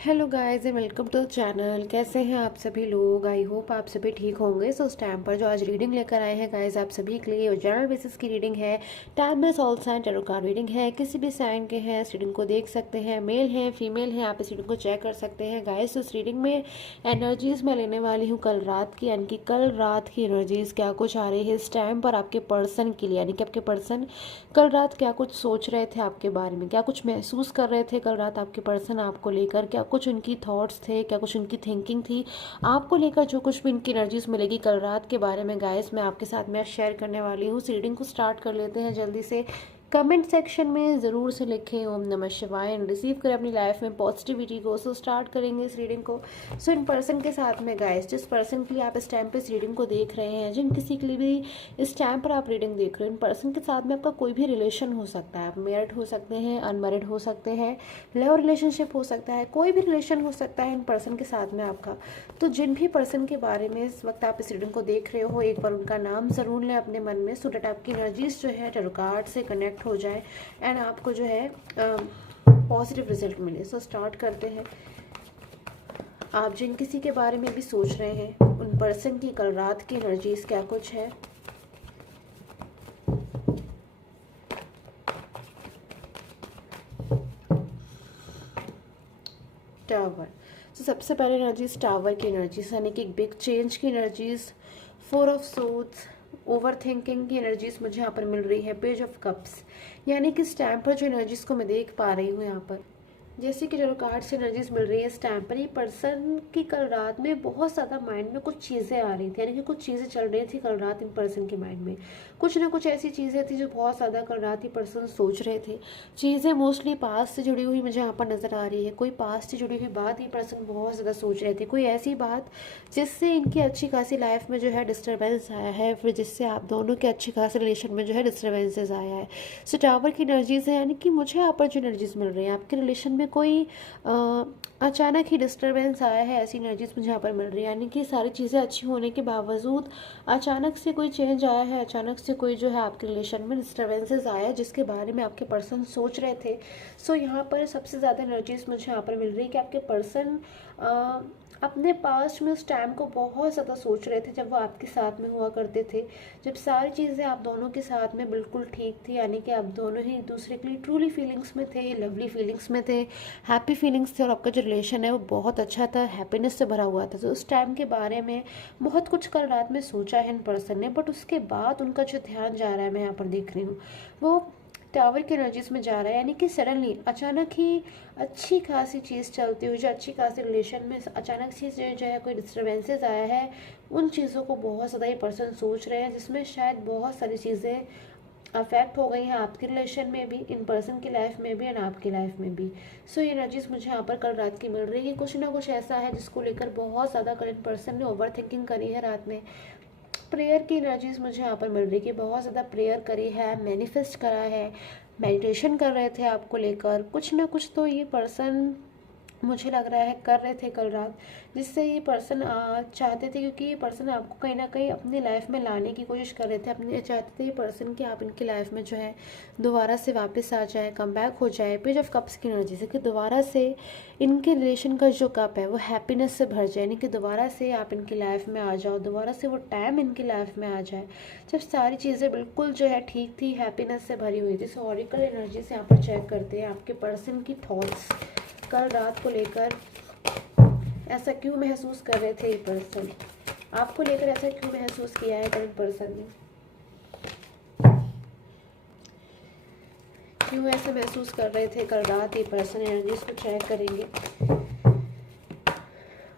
Hello guys and welcome to the channel. कैसे हैं आप सभी लोग? आई होप आप सभी ठीक होंगे। सो उस टाइम पर जो आज रीडिंग लेकर आए हैं गाइस आप सभी के लिए वो जनरल बेसिस की रीडिंग है। Timeless all sign tarot card reading है। किसी भी साइन के हैं इस रीडिंग को देख सकते हैं। मेल हैं फीमेल हैं, आप इस रीडिंग को चेक कर सकते हैं गाइस। तो इस रीडिंग में एनर्जीज मैं लेने वाली हूँ कल रात की, यानी कि कल रात की एनर्जीज क्या कुछ आ रही है इस टाइम पर आपके पर्सन के लिए, यानी कि आपके पर्सन कल रात क्या कुछ सोच रहे थे आपके बारे में, क्या कुछ महसूस कर रहे थे कल रात आपके पर्सन आपको लेकर, क्या कुछ उनकी थॉट्स थे, क्या कुछ उनकी थिंकिंग थी आपको लेकर। जो कुछ भी इनकी एनर्जीज मिलेगी कल रात के बारे में गाइस मैं आपके साथ में शेयर करने वाली हूँ। इस रीडिंग को स्टार्ट कर लेते हैं जल्दी से। कमेंट सेक्शन में ज़रूर से लिखें ओम नमः शिवाय एंड रिसीव करें अपनी लाइफ में पॉजिटिविटी को। सो स्टार्ट करेंगे इस रीडिंग को। सो इन पर्सन के साथ में गाइस, जिस पर्सन के लिए आप इस टाइम पे इस रीडिंग को देख रहे हैं, जिन किसी के लिए भी इस टाइम पर आप रीडिंग देख रहे हो, इन पर्सन के साथ में आपका कोई भी रिलेशन हो सकता है। आप मैरिड हो सकते हैं, अनमैरिड हो सकते हैं, लव रिलेशनशिप हो सकता है, कोई भी रिलेशन हो सकता है इन पर्सन के साथ में आपका। तो जिन भी पर्सन के बारे में इस वक्त आप इस रीडिंग को देख रहे हो, एक बार उनका नाम ज़रूर लें अपने मन में, सो दैट आपकी एनर्जीज जो है टैरो कार्ड से कनेक्ट हो जाए एंड आपको जो है पॉजिटिव रिजल्ट मिले। सो स्टार्ट करते हैं। आप जिन किसी के बारे में भी सोच रहे हैं उन पर्सन की कल रात की एनर्जीज क्या कुछ है। टावर। तो सबसे पहले एनर्जीज टावर की एनर्जीज, यानी कि एक बिग चेंज की energies. Four of swords, over thinking की एनर्जीज मुझे यहाँ पर मिल रही है। पेज ऑफ कप्स, यानी कि इस टाइम पर जो एनर्जीज को मैं देख पा रही हूँ यहाँ पर, जैसे कि जो कार्ड से एनर्जीज मिल रही है इस टाइम पर, ये पर्सन की कल रात में बहुत ज़्यादा माइंड में कुछ चीज़ें आ रही थी, यानी कि कुछ चीज़ें चल रही थी कल रात इन पर्सन के माइंड में। कुछ ना कुछ ऐसी चीज़ें थी जो बहुत ज़्यादा कल रात ये पर्सन सोच रहे थे। चीज़ें मोस्टली पास्ट से जुड़ी हुई मुझे यहाँ पर नज़र आ रही है। कोई पास्ट से जुड़ी हुई बात ये पर्सन बहुत ज़्यादा सोच रहे थे, कोई ऐसी बात जिससे इनकी अच्छी खासी लाइफ में जो है डिस्टर्बेंस आया है, फिर जिससे आप दोनों के अच्छी खासी रिलेशन में जो है डिस्टर्बेंसेस आया है। सो टावर की एनर्जीज है, यानी कि मुझे यहाँ पर जो एनर्जीज मिल रही है आपके रिलेशन में कोई अचानक ही डिस्टरबेंस आया है, ऐसी एनर्जीज मुझे यहाँ पर मिल रही है। यानी कि सारी चीज़ें अच्छी होने के बावजूद अचानक से कोई चेंज आया है, अचानक से कोई जो है आपके रिलेशन में डिस्टरबेंसेस आया है जिसके बारे में आपके पर्सन सोच रहे थे। सो यहाँ पर सबसे ज़्यादा एनर्जीज मुझे यहाँ पर मिल रही है कि आपके पर्सन अपने पास्ट में उस टाइम को बहुत ज़्यादा सोच रहे थे जब वो आपके साथ में हुआ करते थे, जब सारी चीज़ें आप दोनों के साथ में बिल्कुल ठीक थी, यानी कि आप दोनों ही एक दूसरे के लिए ट्रूली फीलिंग्स में थे, लवली फीलिंग्स में थे, हैप्पी फीलिंग्स थे, और आपका जो रिलेशन है वो बहुत अच्छा था, हैप्पीनेस से भरा हुआ था। तो उस टाइम के बारे में बहुत कुछ कल रात में सोचा है इन पर्सन ने, बट उसके बाद उनका जो ध्यान जा रहा है, मैं यहाँ पर देख रही हूँ, वो टावर की एनर्जीज में जा रहा है। यानी कि सडनली अचानक ही अच्छी खासी चीज़ चलती हुई, जो अच्छी खासी रिलेशन में अचानक से जो है कोई डिस्टर्बेंसेस आया है, उन चीज़ों को बहुत ज़्यादा ये पर्सन सोच रहे हैं, जिसमें शायद बहुत सारी चीज़ें अफेक्ट हो गई हैं आपके रिलेशन में भी, इन पर्सन की लाइफ में भी एंड आपकी लाइफ में भी। सो ये एनर्जीज मुझे यहाँ पर कल रात की मिल रही है। कुछ ना कुछ ऐसा है जिसको लेकर बहुत ज़्यादा कल इन पर्सन ने ओवर थिंकिंग करी है रात में। प्रेयर की एनर्जीज मुझे यहाँ पर मिल रही है कि बहुत ज़्यादा प्रेयर करी है, मैनिफेस्ट करा है, मेडिटेशन कर रहे थे आपको लेकर। कुछ ना कुछ तो ये पर्सन मुझे लग रहा है कर रहे थे कल रात, जिससे ये पर्सन चाहते थे, क्योंकि ये पर्सन आपको कहीं ना कहीं अपनी लाइफ में लाने की कोशिश कर रहे थे। अपने चाहते थे ये पर्सन कि आप इनकी लाइफ में जो है दोबारा से वापस आ जाए, कम बैक हो जाए। पेज ऑफ कप्स की एनर्जी से कि दोबारा से इनके रिलेशन का जो कप है वो हैप्पीनेस से भर जाए, यानी कि दोबारा से आप इनकी लाइफ में आ जाओ, दोबारा से वो टाइम इनकी लाइफ में आ जाए जब सारी चीज़ें बिल्कुल जो है ठीक थी, हैप्पीनेस से भरी हुई थी। सो ऑरिकल एनर्जी से यहाँ पर चेक करते हैं आपके पर्सन की थॉट्स कल रात को लेकर। ऐसा क्यों महसूस कर रहे थे ये पर्सन, आपको लेकर ऐसा क्यों महसूस किया है करंट पर्सन ने, क्यों ऐसा महसूस कर रहे थे कल रात ये पर्सन। एनर्जीज को चेक करेंगे।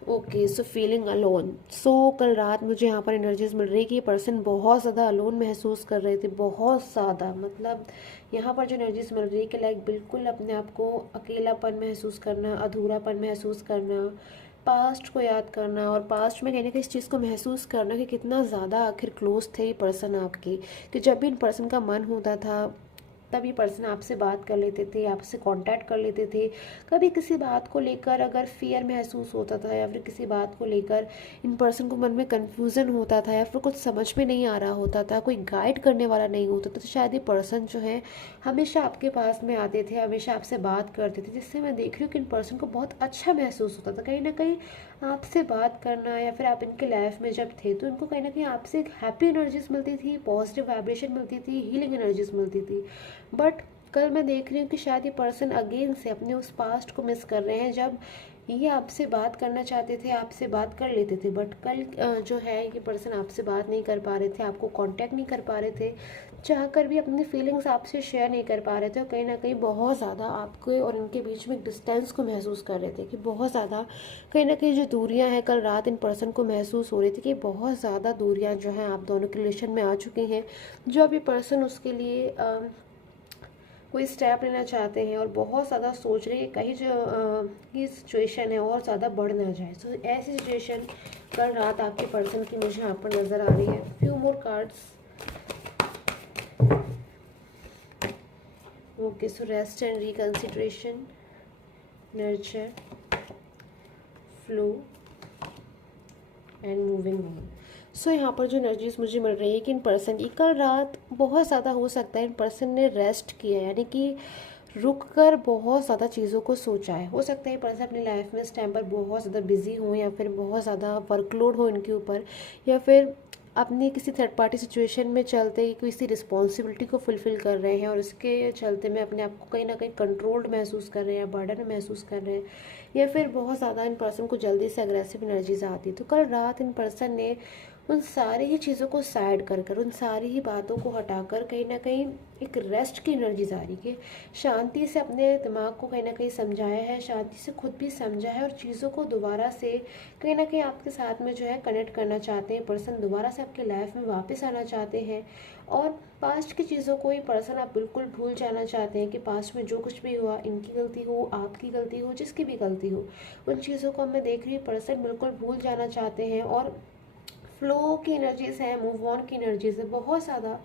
Okay, so feeling alone. So कल रात मुझे यहाँ पर एनर्जीज मिल रही है कि ये पर्सन बहुत ज़्यादा अलोन महसूस कर रहे थे, बहुत ज़्यादा। मतलब यहाँ पर जो एनर्जीज मिल रही है कि लाइक बिल्कुल अपने आप को अकेलापन महसूस करना, अधूरापन महसूस करना, पास्ट को याद करना, और पास्ट में कहने का इस चीज़ को महसूस करना कि कितना ज़्यादा आखिर क्लोज थे ये पर्सन आपकी, कि जब भी इन पर्सन का मन होता था तब ये पर्सन आपसे बात कर लेते थे, आपसे कांटेक्ट कर लेते थे। कभी किसी बात को लेकर अगर फियर महसूस होता था या फिर किसी बात को लेकर इन पर्सन को मन में कन्फ्यूज़न होता था या फिर कुछ समझ में नहीं आ रहा होता था, कोई गाइड करने वाला नहीं होता था, तो शायद ये पर्सन जो है हमेशा आपके पास में आते थे, हमेशा आपसे बात करते थे, जिससे मैं देख रही हूँ कि इन पर्सन को बहुत अच्छा महसूस होता था। कहीं ना कहीं आपसे बात करना या फिर आप इनके लाइफ में जब थे तो इनको कहीं ना कहीं आपसे एक हैप्पी एनर्जीज मिलती थी, पॉजिटिव वाइब्रेशन मिलती थी, हीलिंग एनर्जीज मिलती थी। बट कल मैं देख रही हूँ कि शायद ये पर्सन अगेन से अपने उस पास्ट को मिस कर रहे हैं, जब ये आपसे बात करना चाहते थे, आपसे बात कर लेते थे, बट कल जो है ये पर्सन आपसे बात नहीं कर पा रहे थे, आपको कांटेक्ट नहीं कर पा रहे थे, चाहकर भी अपनी फीलिंग्स आपसे शेयर नहीं कर पा रहे थे, और कहीं ना कहीं बहुत ज़्यादा आपके और इनके बीच में एक डिस्टेंस को महसूस कर रहे थे कि बहुत ज़्यादा कहीं ना कहीं जो दूरियां हैं, कल रात इन पर्सन को महसूस हो रही थी कि बहुत ज़्यादा दूरियां जो हैं आप दोनों के रिलेशन में आ चुकी हैं, जो अभी पर्सन उसके लिए कोई स्टेप लेना चाहते हैं और बहुत ज़्यादा सोच रहे हैं कहीं जो ये सिचुएशन है और ज़्यादा बढ़ ना जाए। सो ऐसी सिचुएशन कल रात आपके पर्सन की मुझे यहाँ पर नज़र आ रही है। Few more cards. Okay, so rest and reconsideration, nurture, flow and moving on. So यहाँ पर जो एनर्जीज मुझे मिल रही है कि इन पर्सन की कल रात बहुत ज़्यादा हो सकता है इन पर्सन ने रेस्ट किया है, यानी कि रुक कर बहुत ज़्यादा चीज़ों को सोचा है। हो सकता है ये पर्सन अपनी लाइफ में इस टाइम पर बहुत ज़्यादा बिजी हो या फिर बहुत ज़्यादा वर्कलोड हो इनके ऊपर, या फिर अपनी किसी थर्ड पार्टी सिचुएशन में चलते ही किसी रिस्पॉन्सिबिलिटी को फुलफ़िल कर रहे हैं और उसके चलते में अपने आप को कहीं ना कहीं कंट्रोल्ड महसूस कर रहे हैं, बर्डन महसूस कर रहे हैं, या फिर बहुत ज़्यादा इन पर्सन को जल्दी से अग्रेसिव एनर्जीज आती है। तो कल रात इन पर्सन ने उन सारी ही चीज़ों को साइड कर कर, उन सारी ही बातों को हटाकर कहीं ना कहीं एक रेस्ट की एनर्जी आ रही है, शांति से अपने दिमाग को कहीं ना कहीं समझाया है, शांति से खुद भी समझा है और चीज़ों को दोबारा से कहीं ना कहीं आपके साथ में जो है कनेक्ट करना चाहते हैं। पर्सन दोबारा से आपके लाइफ में वापस आना चाहते हैं और पास्ट की चीज़ों को ही पर्सन आप बिल्कुल भूल जाना चाहते हैं कि पास्ट में जो कुछ भी हुआ, इनकी गलती हो, आपकी गलती हो, जिसकी भी गलती हो, उन चीज़ों को मैं देख रही हूँ पर्सन बिल्कुल भूल जाना चाहते हैं। और फ्लो की एनर्जीज है, मूव ऑन की एनर्जीज है बहुत ज़्यादा।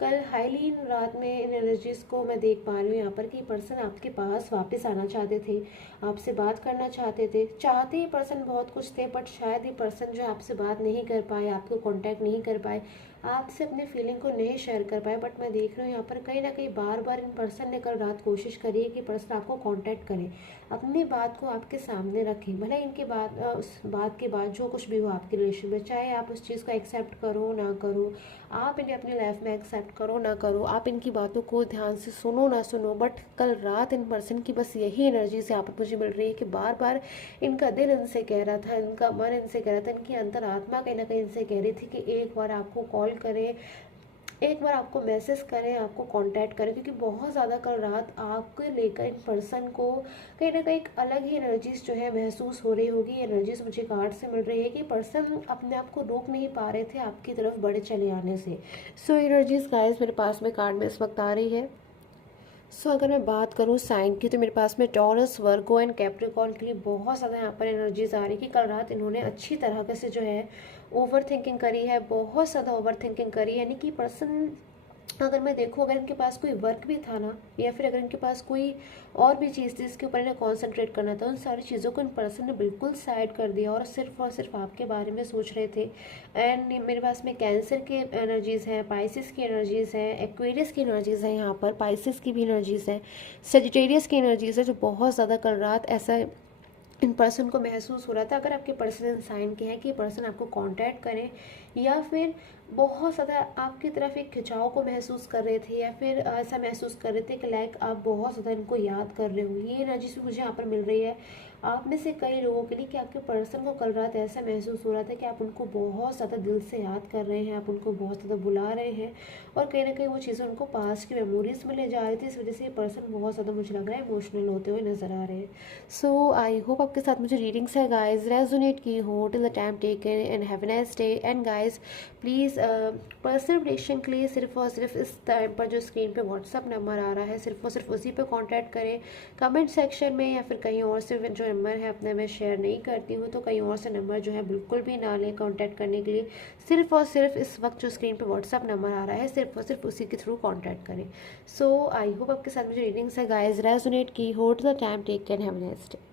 कल हाईली रात में इन एनर्जीज को मैं देख पा रही हूँ यहाँ पर कि पर्सन आपके पास वापस आना चाहते थे, आपसे बात करना चाहते थे, चाहते ही पर्सन बहुत कुछ थे, बट शायद ये पर्सन जो आपसे बात नहीं कर पाए, आपको कांटेक्ट नहीं कर पाए, आपसे अपने फीलिंग को नहीं शेयर कर पाए। बट मैं देख रही हूँ यहाँ पर कहीं ना कहीं बार बार इन पर्सन ने कल रात कोशिश करी है कि पर्सन आपको कांटेक्ट करे, अपनी बात को आपके सामने रखें, भले इनके बाद उस बात के बाद जो कुछ भी हो आपके रिलेशन में, चाहे आप उस चीज़ को एक्सेप्ट करो ना करो, आप इन्हें अपनी लाइफ में एक्सेप्ट करो ना करो, आप इनकी बातों को ध्यान से सुनो ना सुनो, बट कल रात इन पर्सन की बस यही एनर्जी से यहाँ पर मुझे मिल रही है कि बार बार इनका दिल इनसे कह रहा था, इनका मन इनसे कह रहा था, इनकी अंतरात्मा कहीं ना कहीं इनसे कह रही थी कि एक बार आपको कॉल करें, एक बार आपको मैसेज करें, आपको कांटेक्ट करें, क्योंकि बहुत ज़्यादा कल रात आपको लेकर इन पर्सन को कहीं ना कहीं एक अलग ही एनर्जीज जो है महसूस हो रही होगी। एनर्जीज मुझे कार्ड से मिल रही है कि पर्सन अपने आप को रोक नहीं पा रहे थे आपकी तरफ बड़े चले आने से। सो एनर्जीज गाइस मेरे पास में कार्ड में इस वक्त आ रही है। सो अगर मैं बात करूँ साइन की, तो मेरे पास में टॉरस, वर्गो एंड कैप्रिकॉर्न के लिए बहुत ज़्यादा यहाँ पर एनर्जीज आ रही कि कल रात इन्होंने अच्छी तरह से जो है ओवर थिंकिंग करी है, बहुत ज़्यादा ओवर थिंकिंग करी है। यानी कि पर्सन, अगर मैं देखूँ, अगर इनके पास कोई वर्क भी था ना, या फिर अगर इनके पास कोई और भी चीज़ थी जिसके ऊपर इन्हें कॉन्सेंट्रेट करना था, उन सारी चीज़ों को इन पर्सन ने बिल्कुल साइड कर दिया और सिर्फ आपके बारे में सोच रहे थे। एंड मेरे पास में कैंसर की एनर्जीज़ हैं, पाइसिस की एनर्जीज़ हैं, एक्वेरियस की एनर्जीज़ हैं, यहाँ पर पाइसिस की भी एनर्जीज़ हैं, सेजिटेरियस की एनर्जीज़ है, जो बहुत ज़्यादा कल रात ऐसा इन पर्सन को महसूस हो रहा था। अगर आपके पर्सन साइन के हैं कि पर्सन आपको कांटेक्ट करें, या फिर बहुत ज़्यादा आपकी तरफ एक खिंचाव को महसूस कर रहे थे, या फिर ऐसा महसूस कर रहे थे कि लाइक आप बहुत ज़्यादा इनको याद कर रहे हो, ये एनर्जी से मुझे यहाँ पर मिल रही है आप में से कई लोगों के लिए कि आपके पर्सन को कल रात ऐसा महसूस हो रहा था कि आप उनको बहुत ज़्यादा दिल से याद कर रहे हैं, आप उनको बहुत ज़्यादा बुला रहे हैं, और कहीं ना कहीं वो चीज़ें उनको पास्ट की मेमोरीज में ले जा रही थी। इस वजह से ये पर्सन बहुत ज़्यादा मुझे लग रहा है इमोशनल होते हुए नजर आ रहे हैं। सो आई होप आपके साथ मुझे रीडिंग्स है गाइज रेजोनेट की हो। Till the time taken and have a nice day. And guys please personal relation के लिए सिर्फ और सिर्फ इस टाइम पर जो स्क्रीन पे व्हाट्सअप नंबर आ रहा है सिर्फ और सिर्फ उसी पे कांटेक्ट करें। कमेंट सेक्शन में या फिर कहीं और से जो नंबर है अपने मैं शेयर नहीं करती हूँ, तो कहीं और से नंबर जो है बिल्कुल भी ना लें कांटेक्ट करने के लिए। सिर्फ और सिर्फ इस वक्त जो स्क्रीन पे व्हाट्सअप नंबर आ रहा है सिर्फ और सिर्फ उसी के थ्रू कॉन्टैक्ट करें। सो आई होप आपके साथ मुझे रीडिंग्स है गाइज रेजोनेट की हो। To the time take care, have a nice day.